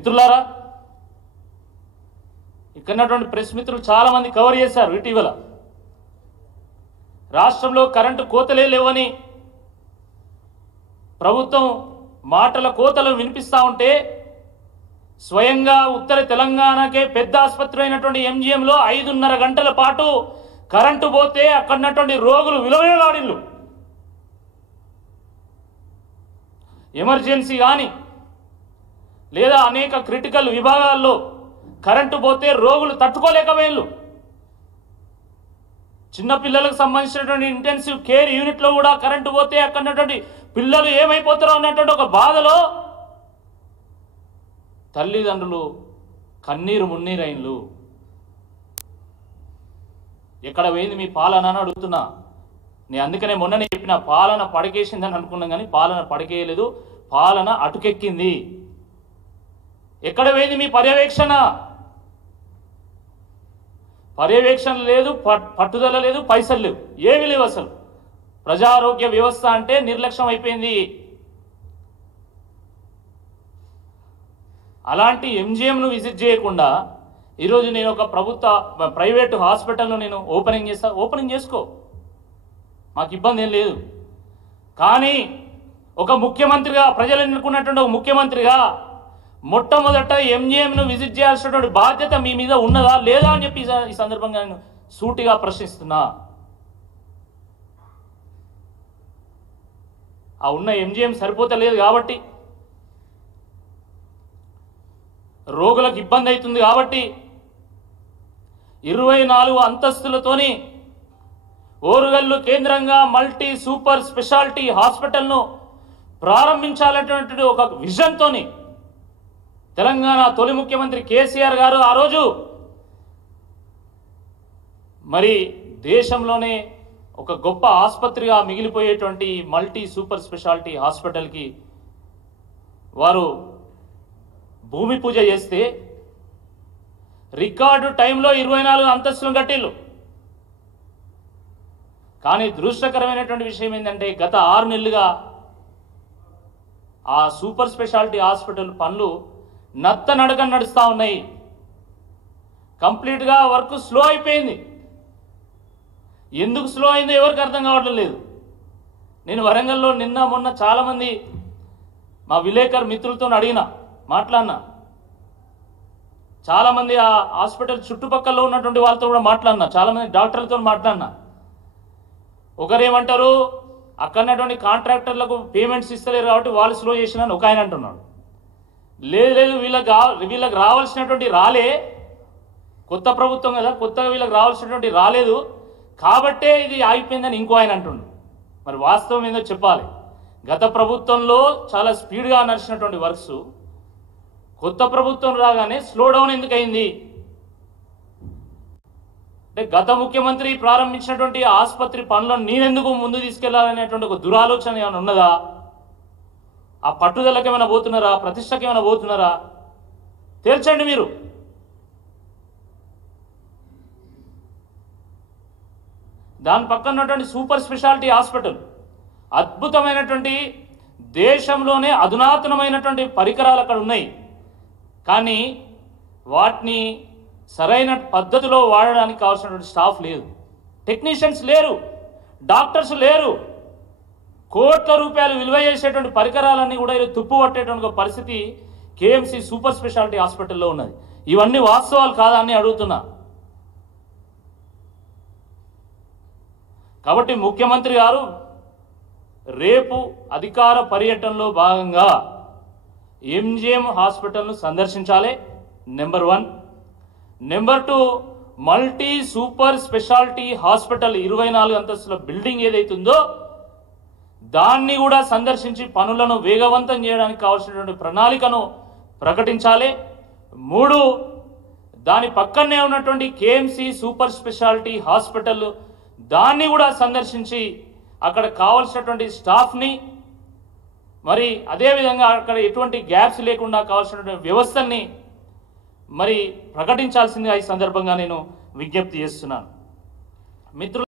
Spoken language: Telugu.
మిత్రులారా, ఇక్కడున్నటువంటి ప్రెస్ మిత్రులు చాలా మంది కవర్ చేశారు. ఇటీవల రాష్ట్రంలో కరెంటు కోతలే లేవని ప్రభుత్వం మాటల కోతలు వినిపిస్తూ ఉంటే, స్వయంగా ఉత్తర తెలంగాణకే పెద్ద ఆసుపత్రి అయినటువంటి ఎంజీఎంలో 5.5 గంటల పాటు కరెంటు పోతే అక్కడున్నటువంటి రోగులు విలువలాడిల్లు. ఎమర్జెన్సీ కానీ లేదా అనేక క్రిటికల్ విభాగాల్లో కరెంటు పోతే రోగులు తట్టుకోలేకపోయారు. చిన్నపిల్లలకు సంబంధించినటువంటి ఇంటెన్సివ్ కేర్ యూనిట్లో కూడా కరెంటు పోతే అక్కడున్నటువంటి పిల్లలు ఏమైపోతారో అన్నటువంటి ఒక బాధలో తల్లిదండ్రులు కన్నీరు మున్నీరైన్లు. ఎక్కడ పోయింది మీ పాలన అని అడుగుతున్నా. నేను అందుకనే మొన్ననే చెప్పిన, పాలన పడకేసిందని అనుకున్నాం కానీ పాలన పడకేయలేదు, పాలన అటుకెక్కింది. ఎక్కడ పోయింది మీ పర్యవేక్షణ? పర్యవేక్షణ లేదు, పట్టుదల లేదు, పైసలు లేవు, ఏమీ లేవు. అసలు ప్రజారోగ్య వ్యవస్థ అంటే నిర్లక్ష్యం అయిపోయింది. అలాంటి ఎంజీఎంను విజిట్ చేయకుండా ఈరోజు నేను ఒక ప్రైవేటు హాస్పిటల్ను నేను ఓపెనింగ్ చేసుకో, మాకు ఇబ్బంది ఏం లేదు. కానీ ఒక ముఖ్యమంత్రిగా, ప్రజలు ఎన్నుకున్నటువంటి ఒక ముఖ్యమంత్రిగా మొట్టమొదట ఎంజీఎంను విజిట్ చేయాల్సినటువంటి బాధ్యత మీ మీద ఉన్నదా లేదా అని చెప్పి ఈ సందర్భంగా నేను సూటిగా ప్రశ్నిస్తున్నా. ఆ ఉన్న ఎంజీఎం సరిపోతలేదు కాబట్టి, రోగులకు ఇబ్బంది అవుతుంది కాబట్టి 24 అంతస్తులతోని ఓరుగల్లు కేంద్రంగా మల్టీ సూపర్ స్పెషాలిటీ హాస్పిటల్ను ప్రారంభించాలనేటువంటి ఒక విజన్తోని తెలంగాణ తొలి ముఖ్యమంత్రి కేసీఆర్ గారు ఆ రోజు మరి దేశంలోనే ఒక గొప్ప ఆసుపత్రిగా మిగిలిపోయేటువంటి మల్టీ సూపర్ స్పెషాలిటీ హాస్పిటల్కి వారు భూమి పూజ చేస్తే రికార్డు టైంలో 24 అంతస్తులు కట్టిల్లు. కానీ దురదృష్టకరమైనటువంటి విషయం ఏంటంటే, గత 6 నెలలుగా ఆ సూపర్ స్పెషాలిటీ హాస్పిటల్ పనులు నత్తనడక నడుస్తూ ఉన్నాయి. కంప్లీట్గా వర్క్ స్లో అయిపోయింది. ఎందుకు స్లో అయిందో ఎవరికి అర్థం కావట్లేదు లేదు. నేను వరంగల్లో నిన్న మొన్న చాలామంది మా విలేకరు మిత్రులతో మాట్లాడినా, చాలామంది ఆ హాస్పిటల్ చుట్టుపక్కల ఉన్నటువంటి వాళ్ళతో కూడా మాట్లాడినా, చాలామంది డాక్టర్లతో మాట్లాడినా. ఒకరేమంటారు, అక్కడటువంటి కాంట్రాక్టర్లకు పేమెంట్స్ ఇస్తలేరు కాబట్టి వాళ్ళు స్లో చేసినాను ఒక ఆయన అంటున్నాడు. లేదు వీళ్ళకి రావాల్సినటువంటి రాలే, కొత్త ప్రభుత్వం కదా, కొత్తగా వీళ్ళకి రావాల్సినటువంటి రాలేదు కాబట్టే ఇది ఆగిపోయిందని ఇంకో ఆయన అంటుండు. మరి వాస్తవం ఏందో చెప్పాలి. గత ప్రభుత్వంలో చాలా స్పీడ్గా నడిచినటువంటి వర్క్స్ కొత్త ప్రభుత్వం రాగానే స్లో డౌన్ ఎందుకు అయింది అంటే, గత ముఖ్యమంత్రి ప్రారంభించినటువంటి ఆసుపత్రి పనులను నేనెందుకు ముందు తీసుకెళ్లాలనేటువంటి ఒక దురాలోచన ఏమైనా ఉన్నదా? ఆ పట్టుదలకి ఏమైనా పోతున్నారా? ప్రతిష్టకి ఏమైనా పోతున్నారా? తేల్చండి మీరు. దాని పక్కన ఉన్నటువంటి సూపర్ స్పెషాలిటీ హాస్పిటల్ అద్భుతమైనటువంటి, దేశంలోనే అధునాతనమైనటువంటి పరికరాలు అక్కడ ఉన్నాయి. కానీ వాటిని సరైన పద్ధతిలో వాడడానికి కావాల్సినటువంటి స్టాఫ్ లేదు, టెక్నీషియన్స్ లేరు, డాక్టర్స్ లేరు. కోట్ల రూపాయలు విలువ చేసేటువంటి పరికరాలన్నీ కూడా తుప్పు పట్టేటువంటి పరిస్థితి కేఎంసి సూపర్ స్పెషాలిటీ హాస్పిటల్లో ఉన్నది. ఇవన్నీ వాస్తవాలు కాదా అని అడుగుతున్నా. కాబట్టి ముఖ్యమంత్రి గారు రేపు అధికార పర్యటనలో భాగంగా ఎంజీఎం హాస్పిటల్ను సందర్శించాలి, number 1. Number 2, multi super speciality hospital 24 అంతస్తుల బిల్డింగ్ ఏదైతుందో దాన్ని కూడా సందర్శించి పనులను వేగవంతం చేయడానికి కావాల్సినటువంటి ప్రణాళికను ప్రకటించాలి. 3, దాని పక్కనే ఉన్నటువంటి కేఎంసి సూపర్ స్పెషాలిటీ హాస్పిటల్ దాన్ని కూడా సందర్శించి అక్కడ కావాల్సినటువంటి స్టాఫ్ని, మరి అదేవిధంగా అక్కడ ఎటువంటి గ్యాప్స్ లేకుండా కావాల్సినటువంటి వ్యవస్థల్ని మరి ప్రకటించాల్సిందిగా ఈ సందర్భంగా నేను విజ్ఞప్తి చేస్తున్నాను. మిత్రులు